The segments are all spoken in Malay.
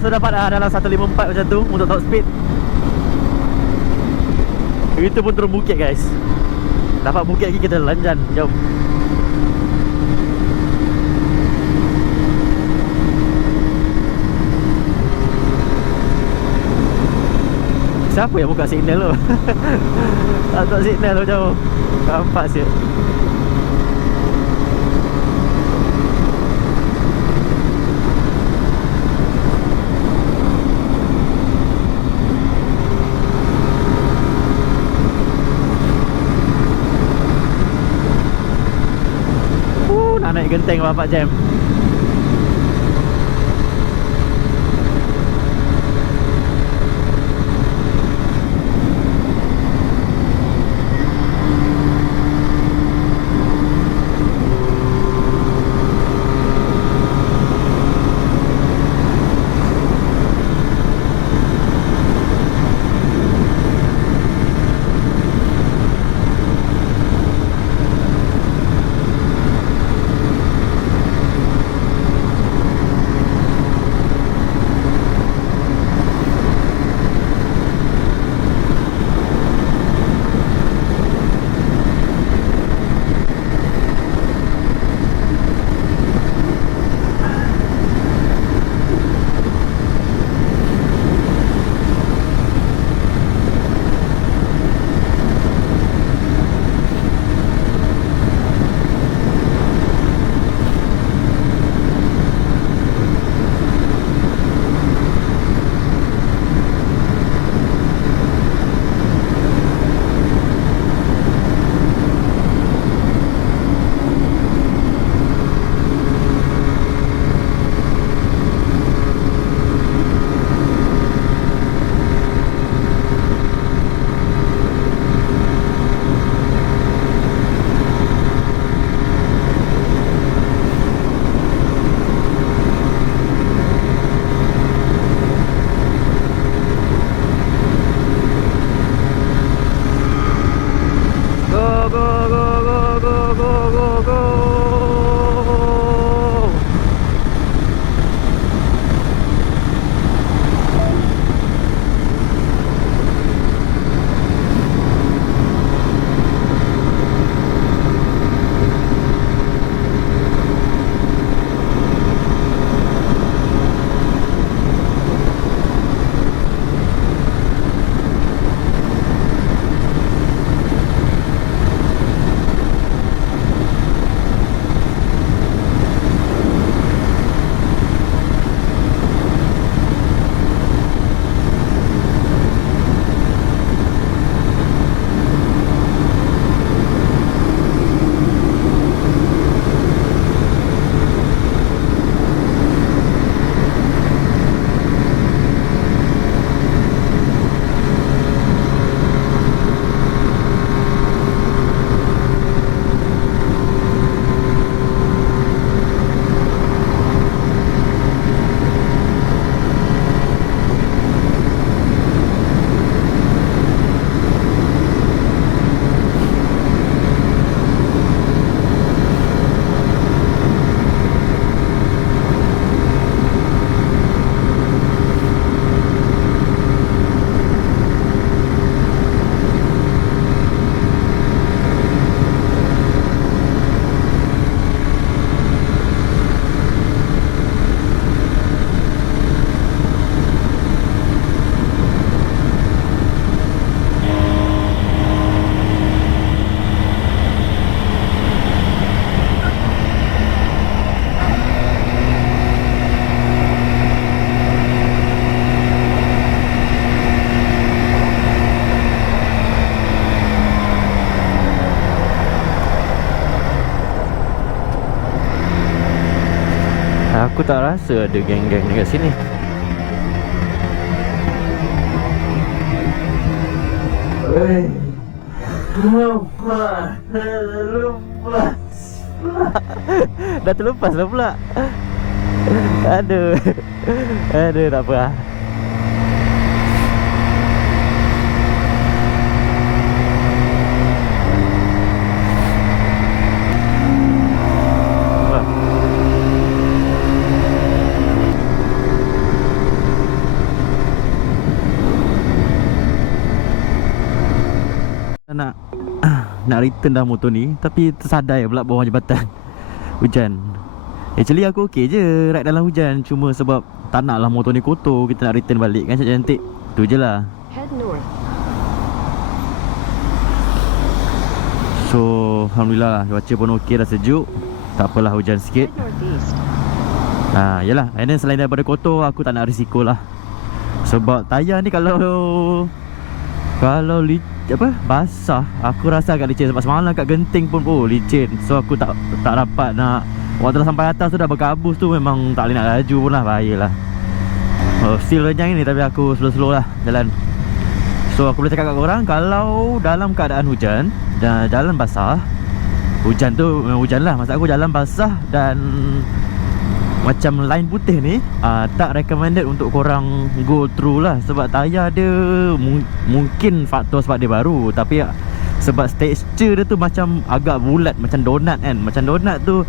So dapat dalam 154 macam tu untuk top speed. Itu pun turun bukit guys. Dapat bukit lagi kita lanjan. Jom. Siapa yang buka signal tu? Tak buka signal tu jauh. Nampak siap. Nak naik genteng bapak jam. Aku tak rasa ada geng-geng dekat sini. Dah terlepas lah pula. Aduh. Aduh, tak apa lah. nak nak return dah motor ni, tapi tersadai pula bawah jambatan hujan. Actually aku okey je ride dalam hujan, cuma sebab tak nak lah motor ni kotor, kita nak return balik kan cantik-cantik. Tu je lah. Head north. So alhamdulillah lah, cuaca pun okey dah, sejuk. Tak apalah hujan sikit. Head northeast. Yalah. And then selain daripada kotor, aku tak nak risiko lah. Sebab tayar ni kalau basah, aku rasa agak licin. Sebab semalam kat Genting pun licin. So aku tak dapat nak. Waktu dah sampai atas tu dah berkabus tu, memang tak boleh nak laju pun lah, bahayalah. Still renyang ni, tapi aku slow-slow lah jalan. So aku boleh cakap kat korang, kalau dalam keadaan hujan dan jalan basah, hujan tu memang hujan lah, maksud aku jalan basah dan macam line putih ni, tak recommended untuk korang go through lah. Sebab tayar dia mungkin faktor sebab dia baru, tapi sebab texture dia tu macam agak bulat, macam donat kan. Macam donat tu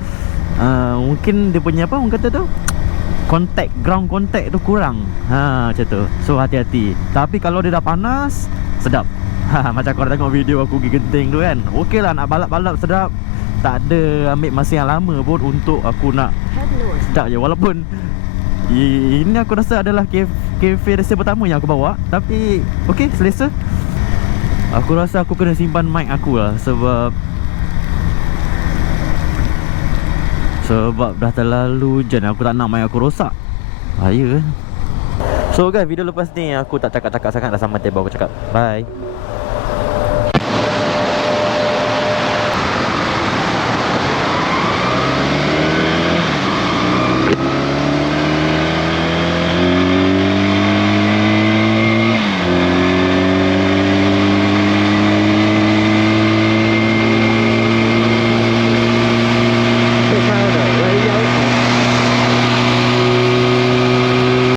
mungkin dia punya apa orang kata tu, ground contact tu kurang. Macam tu. So hati-hati. Tapi kalau dia dah panas, sedap. Macam korang tengok video aku pergi Genting tu kan, okey lah, nak balap-balap sedap. Tak ada ambil masa yang lama pun untuk aku nak sedap je. Walaupun ini aku rasa adalah cafe rasa pertama yang aku bawa, tapi okey, selesa. Aku rasa aku kena simpan mic aku lah, sebab dah terlalu hujan. Aku tak nak mic aku rosak, bahaya kan. So guys, video lepas ni aku tak cakap-cakap sangat, dah sampai tiba aku cakap bye.